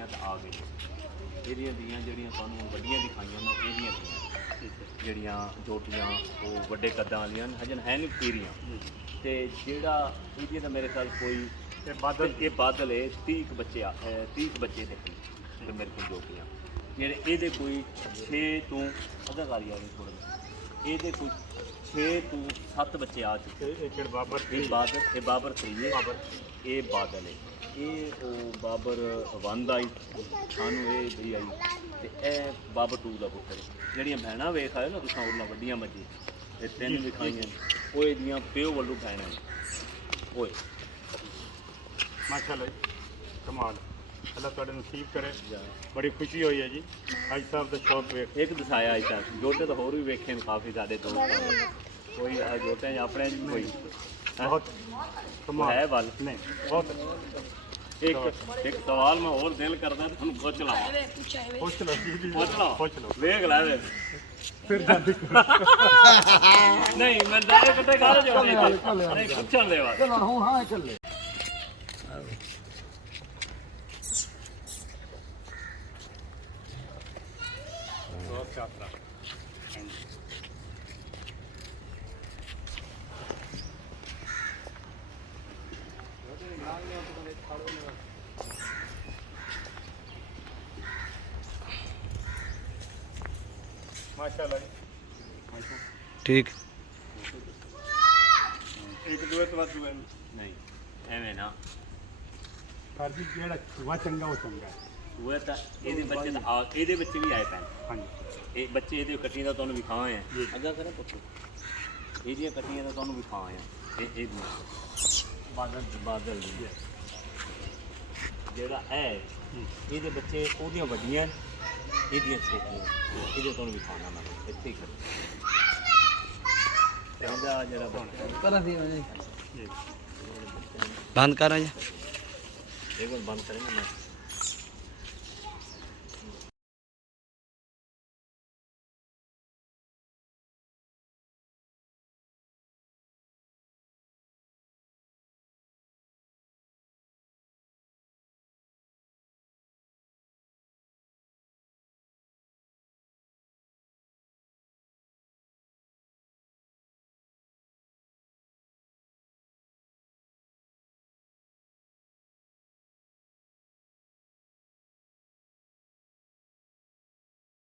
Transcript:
ਦੀਆਂ ਤਾਂ ਆ ਗਏ ਇਹਦੀਆਂ ਦੀਆਂ ਜਿਹੜੀਆਂ ਤੁਹਾਨੂੰ ਵੱਡੀਆਂ ਦਿਖਾਈਆਂ ਨੇ ਇਹਦੀਆਂ ਦੀਆਂ ਜਿਹੜੀਆਂ ਜੋਟੀਆਂ ਉਹ ਵੱਡੇ ਕੱਦਾਂ ਵਾਲੀਆਂ ਹਜੇ ਹੈ ਨਹੀਂ ਪੀਰੀਆਂ ਤੇ ਜਿਹੜਾ ਇਹਦੀਆਂ ਤਾਂ ਮੇਰੇ ਖਿਆਲ ਕੋਈ ਇਹ ਬਾਦਲ ਹੈ 30 ਬੱਚੇ 30 ਬੱਚੇ ਦੇ ਜਿਹੜੇ ਮੇਰੇ ਕੋਲ ਜੋਟੀਆਂ ਜਿਹੜੇ ਇਹਦੇ ਕੋਈ 6 ਤੋਂ ਅੱਧਾ ਕਾਲੀ ਆ ਗਈ ਥੋੜ੍ਹਾ ਇਹਦੇ ਕੋਈ 6 ਤੋਂ 7 ਬੱਚੇ ਆ ਚੁੱਕੇ ਇਹ ਬਾਬਰ 3 ਹੈ ਇਹ ਬਾਦਲ ਹੈ ਇਹ ਉਹ ਬਾਬਰ 1 ਆਈ ਸਾਨੂੰ ਇਹ ਵੀ ਆਈ ਤੇ ਇਹ ਬਾਬਰ 2 ਦਾ ਪੁੱਤਰ ਜਿਹੜੀਆਂ ਭੈਣਾਂ ਵੇਖ ਆਏ ਨਾ ਤੁਸੀਂ ਉਹਨਾਂ ਵੱਡੀਆਂ ਮੱਝੀ ਇਹ 3 ਵਿਖਾਈਆਂ ਉਹ ਇਹਦੀਆਂ ਪਿਓ ਵੱਲੋਂ ਭੈਣਾਂ ਓਏ ਮਾਸ਼ਾਅੱਲਾ ਕਮਾਲ ਅੱਲਾਹ ਤੁਹਾਡੇ ਨਸੀਬ ਕਰੇ ਬੜੀ ਖੁਸ਼ੀ ਹੋਈ ਹੈ ਜੀ ਹਾਜੀ ਸਾਹਿਬ ਦਾ ਸ਼ੌਕ ਵੇਖ ਇੱਕ ਦਿਖਾਇਆ ਅੱਜ ਤੱਕ ਜੋਟੇ ਤਾਂ ਹੋਰ ਵੀ ਵੇਖੇ ਨੇ ਕਾਫੀ ਸਾਡੇ ਦੋਸਤ ਕੋਈ ਜੋਟੇ ਆਪਣੇ ਵੀ ਕੋਈ ਬਹੁਤ ਕਮਾਲ ਹੈ ਵੱਲ ਨਹੀਂ ਬਹੁਤ ਇੱਕ ਸਵਾਲ ਮੈਂ ਹੋਰ ਦਿਲ ਕਰਦਾ ਤੁਹਾਨੂੰ ਪੁੱਛ ਲਵਾਂ ਪੁੱਛ ਲਓ ਵੇਖ ਲੈ ਵੇ ਫਿਰ ਜਾਂਦੀ ਨਹੀਂ ਮੈਂ ਦਾਰੇ ਕਿਤੇ ਗੱਲ ਜੋੜੀ ਨਹੀਂ ਪੁੱਛਣ ਦੇ ਵਾ ਚਲੋ ਹੁਣ ਹਾਂ ਚੱਲੇ ਬਹੁਤ ਸ਼ਾਤਰਾ माशाल्लाह ठीक एक दूए तो बात दूए ਨਹੀਂ ਐਵੇਂ ਨਾ पर जी जेड़ा चूहा चंगा वो चंगा ਉਹ ਤਾਂ ਇਹਦੇ ਬੱਚੇ ਤਾਂ ਆ ਇਹਦੇ ਬੱਚੇ ਵੀ ਆਏ ਪੈਣ हाँ जी ਇਹ ਬੱਚੇ ਇਹਦੇ ਕੱਟੀਆਂ ਦਾ ਤੁਹਾਨੂੰ ਵਿਖਾਏ ਆ ਅੱਗਾ ਕਰੇ ਪੁੱਛੋ ਇਹਦੀਆਂ ਕੱਟੀਆਂ ਦਾ ਤੁਹਾਨੂੰ ਵਿਖਾਏ ਆ ਇਹ ਬਾਦਲ ਦੀ ਜਿਹੜਾ ਹੈ ਇਹਦੇ ਬੱਚੇ ਉਹਦੀਆਂ ਵੱਡੀਆਂ ਇਹਦੀਆਂ ਛੋਟੀਆਂ ਇਹਦੇ ਤੁਹਾਨੂੰ ਵਿਖਾਉਣਾ ਮੈਂ ਇੱਥੇ ਹੀ ਕਰ ਇਹਦਾ ਜਿਹੜਾ करा दी मैंने बंद कर एक बार बंद करेंगे मैं